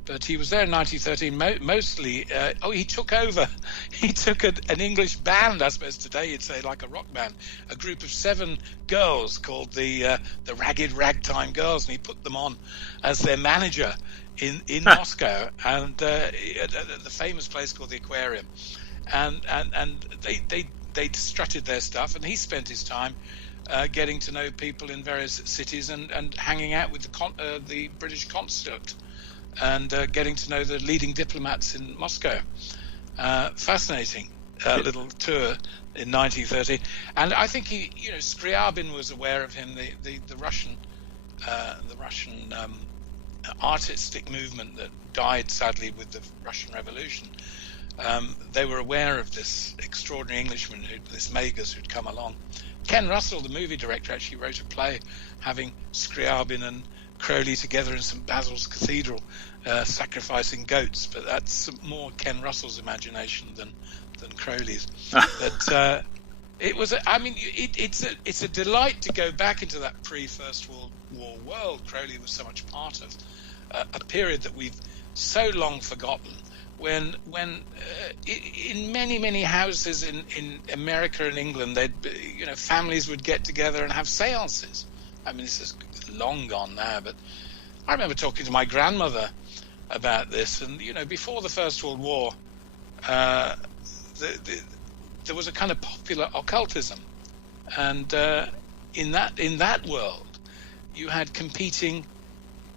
But he was there in 1913 mostly. He took over. He took an English band, I suppose today you'd say, like a rock band, a group of 7 girls called the Ragged Ragtime Girls, and he put them on as their manager in Moscow, and at the famous place called the Aquarium. And they strutted their stuff, and he spent his time getting to know people in various cities and hanging out with the British consulate, and getting to know the leading diplomats in Moscow. Fascinating little tour in 1930. And I think Scriabin was aware of him, the Russian artistic movement that died sadly with the Russian Revolution. They were aware of this extraordinary Englishman, this Magus, who'd come along. Ken Russell, the movie director, actually wrote a play having Scriabin and Crowley together in St. Basil's Cathedral, sacrificing goats, but that's more Ken Russell's imagination than Crowley's. But it was, it's a delight to go back into that pre-First World War world. Crowley was so much part of a period that we've so long forgotten. When in many houses in America and England, families would get together and have seances. I mean, this is long gone now, but I remember talking to my grandmother about this. And before the First World War, there was a kind of popular occultism, and in that world, you had competing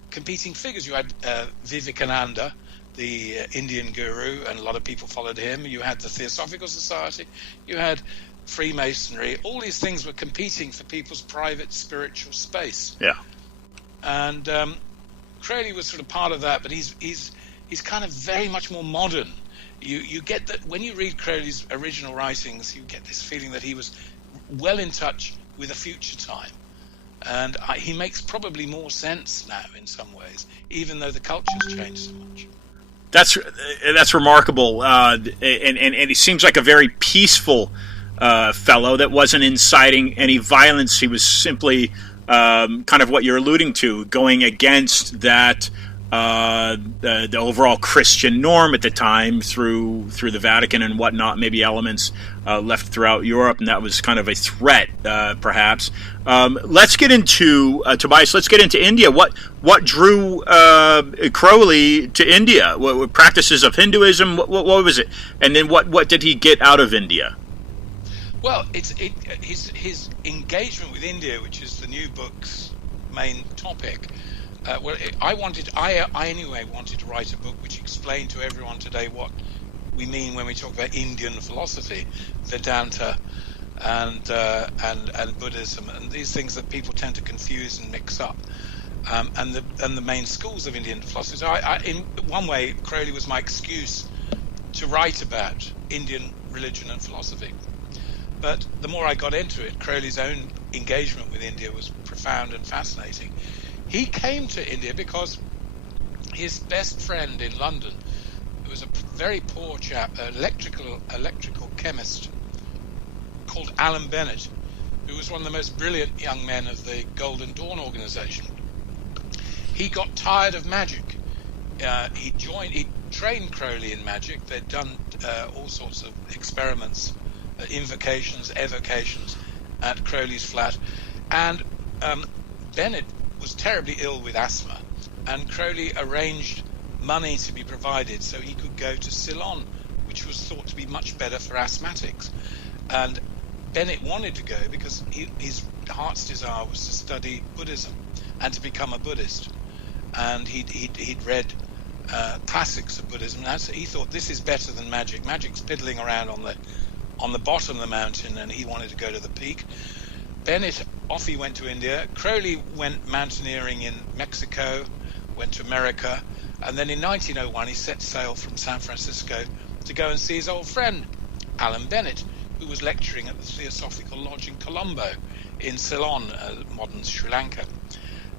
figures. You had Vivekananda, the Indian guru, and a lot of people followed him. You had the Theosophical Society, you had Freemasonry. All these things were competing for people's private spiritual space. Yeah. And Crowley was sort of part of that, but he's kind of very much more modern. You get that when you read Crowley's original writings, you get this feeling that he was well in touch with a future time. And he makes probably more sense now in some ways, even though the culture's changed so much. That's remarkable, and he seems like a very peaceful fellow that wasn't inciting any violence. He was simply kind of what you're alluding to, going against that the overall Christian norm at the time through the Vatican and whatnot, maybe elements left throughout Europe, and that was kind of a threat, perhaps. Let's get into Tobias. Let's get into India. What drew Crowley to India? What practices of Hinduism? What was it? And then what did he get out of India? Well, his engagement with India, which is the new book's main topic. I anyway wanted to write a book which explained to everyone today what we mean when we talk about Indian philosophy, Vedanta, and Buddhism, and these things that people tend to confuse and mix up, and the main schools of Indian philosophy. So in one way, Crowley was my excuse to write about Indian religion and philosophy. But the more I got into it, Crowley's own engagement with India was profound and fascinating. He came to India because his best friend in London, who was a very poor chap, an electrical chemist called Alan Bennett, who was one of the most brilliant young men of the Golden Dawn organization. He got tired of magic. He trained Crowley in magic. They'd done all sorts of experiments, invocations, evocations at Crowley's flat, and Bennett was terribly ill with asthma, and Crowley arranged money to be provided so he could go to Ceylon, which was thought to be much better for asthmatics. And Bennett wanted to go because his heart's desire was to study Buddhism and to become a Buddhist. And he'd read classics of Buddhism, and he thought, this is better than magic. Magic's piddling around on the bottom of the mountain, and he wanted to go to the peak. Bennett, off he went to India. Crowley went mountaineering in Mexico, went to America, and then in 1901 he set sail from San Francisco to go and see his old friend, Alan Bennett, who was lecturing at the Theosophical Lodge in Colombo, in Ceylon, modern Sri Lanka.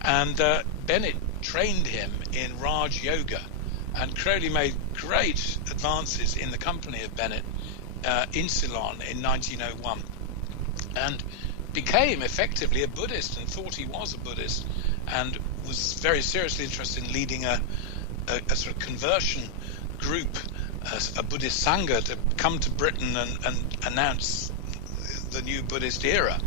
And Bennett trained him in Raj Yoga, and Crowley made great advances in the company of Bennett in Ceylon in 1901, and became effectively a Buddhist and thought he was a Buddhist, and was very seriously interested in leading a sort of conversion group, a Buddhist Sangha, to come to Britain and announce the new Buddhist era.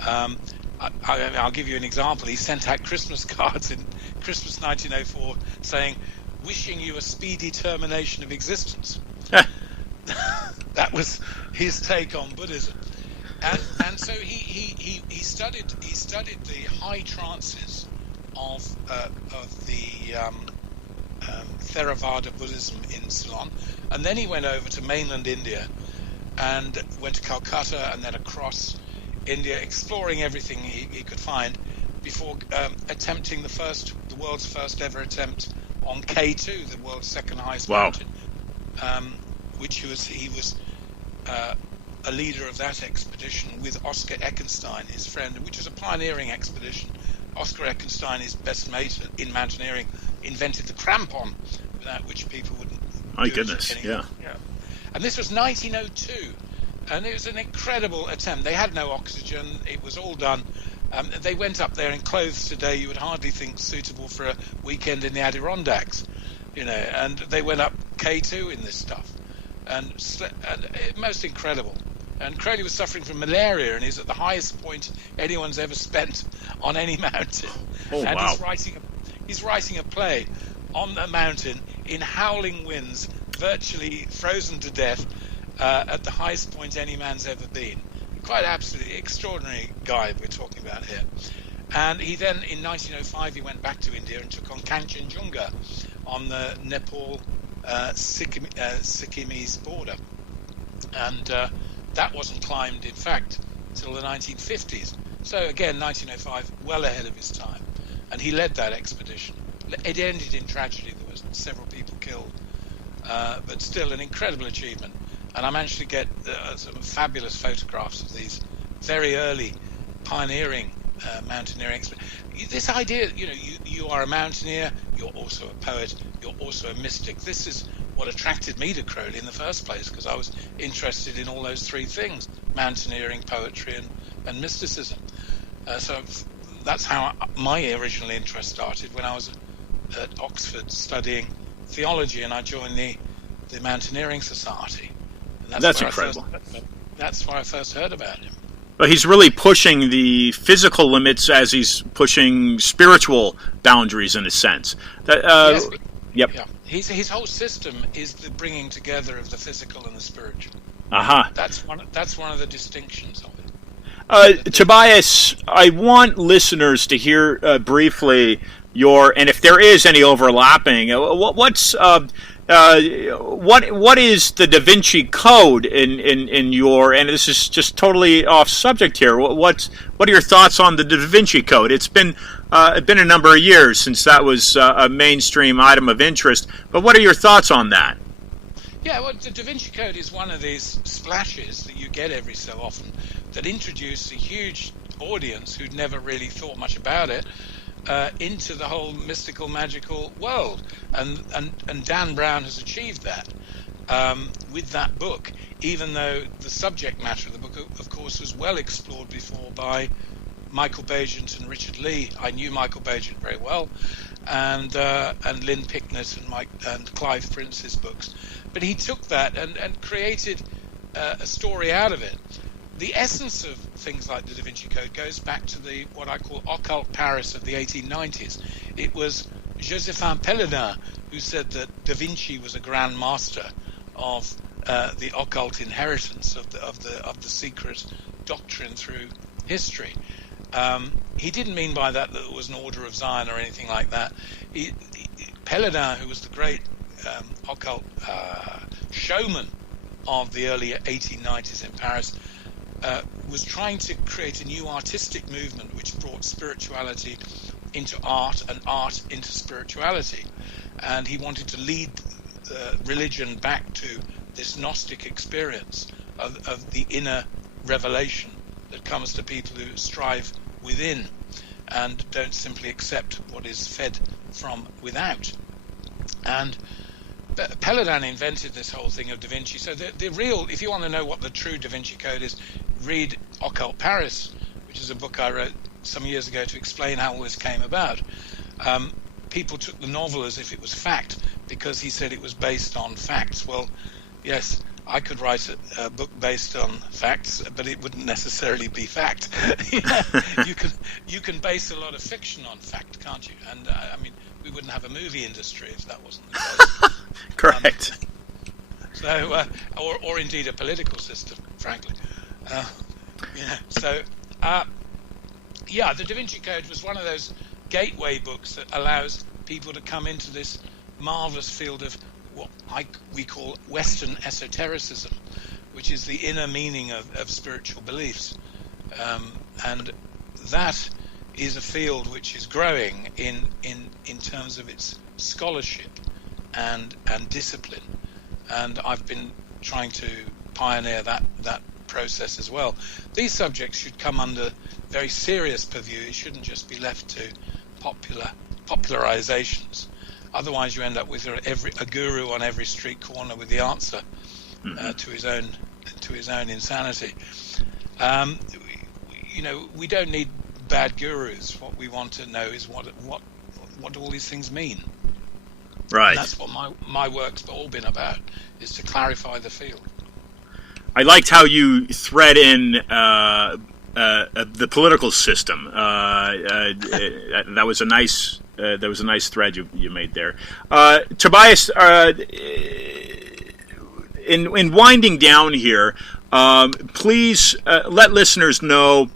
I'll give you an example. He sent out Christmas cards in Christmas 1904 saying, "Wishing you a speedy termination of existence." That was his take on Buddhism. And so he studied the high trances of the Theravada Buddhism in Ceylon, and then he went over to mainland India and went to Calcutta and then across India, exploring everything he could find before attempting the world's first ever attempt on K2, the world's second highest mountain, which he was a leader of that expedition with Oscar Eckenstein, his friend, which was a pioneering expedition. Oscar Eckenstein, his best mate in mountaineering, invented the crampon, without which people wouldn't. My goodness, yeah. And this was 1902, and it was an incredible attempt. They had no oxygen. It was all done. They went up there in clothes today you would hardly think suitable for a weekend in the Adirondacks, and they went up K2 in this stuff, and most incredible. And Crowley was suffering from malaria, and he's at the highest point anyone's ever spent on any mountain. Oh, and wow. he's writing a play on the mountain in howling winds, virtually frozen to death, at the highest point any man's ever been. Quite absolutely extraordinary guy we're talking about here. And he then, in 1905, he went back to India and took on Kanchenjunga on the Nepal Sikkimese border. And that wasn't climbed, in fact, till the 1950s. So again, 1905, well ahead of his time. And he led that expedition. It ended in tragedy. There was several people killed. But still an incredible achievement. And I managed to get some fabulous photographs of these very early pioneering mountaineering expeditions. This idea, you are a mountaineer, you're also a poet, you're also a mystic. This is what attracted me to Crowley in the first place, because I was interested in all those three things: mountaineering, poetry, and mysticism. So that's how my original interest started, when I was at Oxford studying theology, and I joined the Mountaineering Society. And that's incredible. That's where I first heard about him. But he's really pushing the physical limits as he's pushing spiritual boundaries, in a sense. Yes, yep. Yeah. His whole system is the bringing together of the physical and the spiritual. That's one of the distinctions of it. Tobias, I want listeners to hear briefly and if there is any overlapping, what is the Da Vinci Code in your, and this is just totally off subject here, what are your thoughts on the Da Vinci Code? It's been a number of years since that was a mainstream item of interest, but what are your thoughts on that? Yeah, well, the Da Vinci Code is one of these splashes that you get every so often that introduce a huge audience who'd never really thought much about it into the whole mystical, magical world. And Dan Brown has achieved that with that book, even though the subject matter of the book, of course, was well explored before by Michael Bagent and Richard Lee. I knew Michael Bagent very well, and Lynn Picknett and Clive Prince's books. But he took that and created a story out of it. The essence of things like the Da Vinci Code goes back to what I call occult Paris of the 1890s. It was Josephin Pelledin who said that Da Vinci was a grand master of the occult inheritance of the secret doctrine through history. He didn't mean by that it was an order of Zion or anything like that. Pelledin, who was the great occult showman of the early 1890s in Paris, was trying to create a new artistic movement which brought spirituality into art and art into spirituality. And he wanted to lead religion back to this Gnostic experience of the inner revelation that comes to people who strive within and don't simply accept what is fed from without. And Paladin invented this whole thing of Da Vinci. So the real, if you want to know what the true Da Vinci Code is, read Occult Paris, which is a book I wrote some years ago to explain how all this came about. People took the novel as if it was fact because he said it was based on facts. Well, yes, I could write a book based on facts, but it wouldn't necessarily be fact. You can base a lot of fiction on fact, can't you? And I mean, we wouldn't have a movie industry if that wasn't the case. Correct. Or indeed a political system, frankly. The Da Vinci Code was one of those gateway books that allows people to come into this marvelous field of what we call Western Esotericism, which is the inner meaning of spiritual beliefs. And that is a field which is growing in terms of its scholarship and discipline. And I've been trying to pioneer that process as well. These subjects should come under very serious purview. It shouldn't just be left to popularizations. Otherwise, you end up with a guru on every street corner with the answer to his own insanity. We don't need bad gurus. What we want to know is what do all these things mean? Right. And that's what my work's all been about, is to clarify the field. I liked how you thread in the political system. That was a nice thread you made there. Tobias, in winding down here, please let listeners know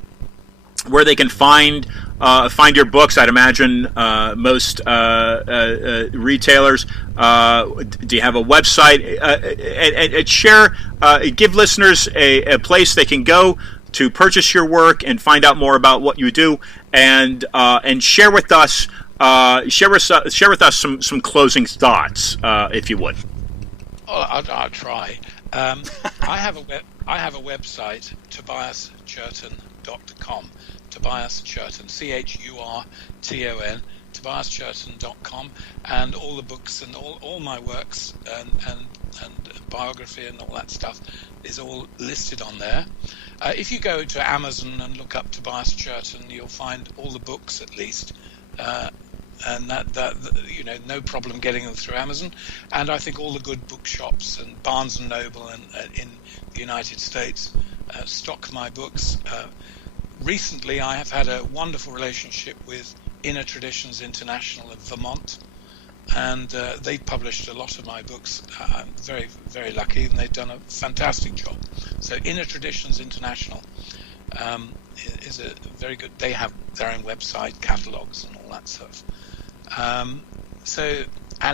where they can find your books. I'd imagine most retailers. Do you have a website? And share, give listeners a place they can go to purchase your work and find out more about what you do, and share with us some closing thoughts, if you would. Oh, I'll try. I have a website, tobiaschurton.com. Tobias Churton, CHURTON, tobiaschurton.com, and all the books and all my works and biography and all that stuff is all listed on there. If you go to Amazon and look up Tobias Churton, you'll find all the books at least, and that no problem getting them through Amazon. And I think all the good bookshops and Barnes and Noble and in the United States stock my books. Recently, I have had a wonderful relationship with Inner Traditions International of Vermont, and they published a lot of my books. I'm very, very lucky, and they've done a fantastic job. So Inner Traditions International is a very good. They have their own website, catalogues, and all that stuff. And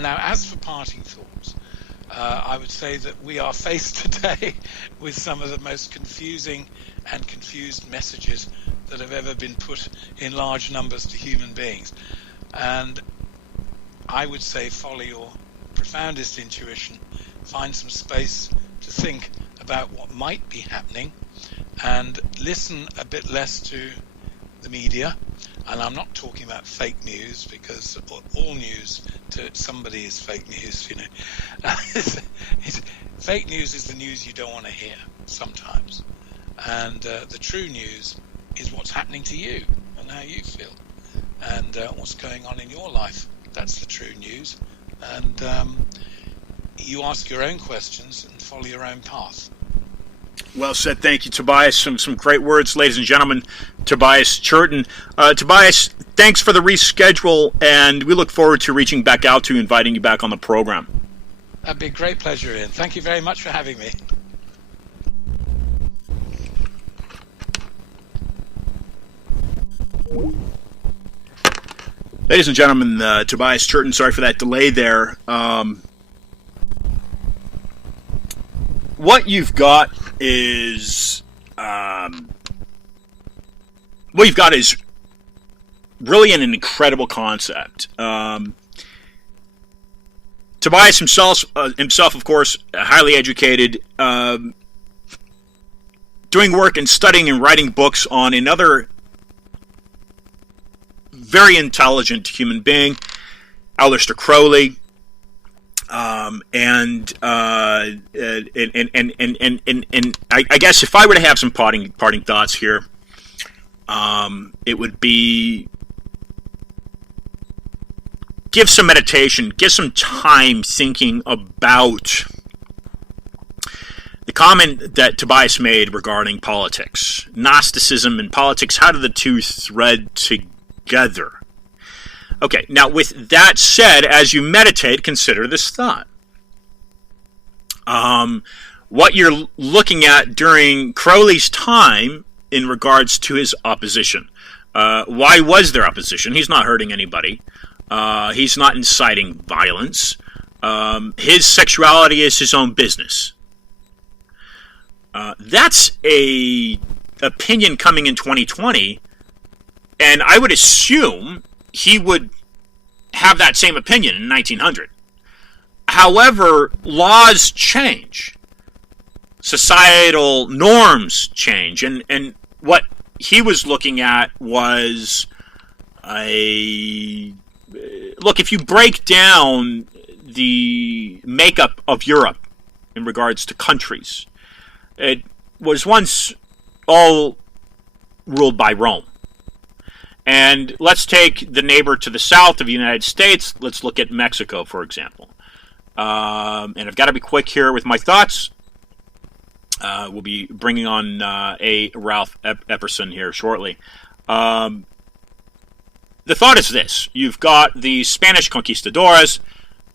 now, as for parting thoughts, I would say that we are faced today with some of the most confusing and confused messages that have ever been put in large numbers to human beings. And I would say follow your profoundest intuition, find some space to think about what might be happening, and listen a bit less to the media. And I'm not talking about fake news, because all news to somebody is fake news, Fake news is the news you don't want to hear sometimes. And the true news is what's happening to you and how you feel and what's going on in your life. That's the true news. And you ask your own questions and follow your own path. Well said. Thank you, Tobias. Some great words, ladies and gentlemen. Tobias Churton. Tobias, thanks for the reschedule, and we look forward to reaching back out to you, inviting you back on the program. That'd be a great pleasure, Ian. Thank you very much for having me. Ladies and gentlemen, Tobias Churton, sorry for that delay there. What you've got is really an incredible concept. Tobias himself, of course, highly educated, doing work and studying and writing books on another very intelligent human being, Aleister Crowley. I guess if I were to have some parting thoughts here, it would be give some meditation, give some time thinking about the comment that Tobias made regarding politics. Gnosticism and politics, how do the two thread together? Okay, now with that said, as you meditate, consider this thought. What you're looking at during Crowley's time in regards to his opposition. Why was there opposition? He's not hurting anybody. He's not inciting violence. His sexuality is his own business. That's a opinion coming in 2020, and I would assume he would have that same opinion in 1900. However, laws change. Societal norms change. And what he was looking at was look, if you break down the makeup of Europe in regards to countries, it was once all ruled by Rome. And let's take the neighbor to the south of the United States. Let's look at Mexico, for example. And I've got to be quick here with my thoughts. We'll be bringing on a Ralph Epperson here shortly. The thought is this. You've got the Spanish conquistadores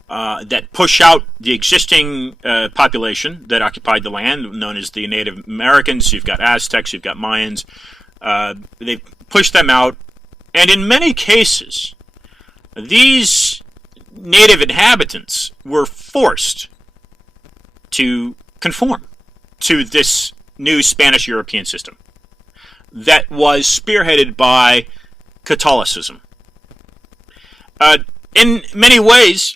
that push out the existing population that occupied the land, known as the Native Americans. You've got Aztecs, you've got Mayans. They've pushed them out. And in many cases, these native inhabitants were forced to conform to this new Spanish European system that was spearheaded by Catholicism. In many ways,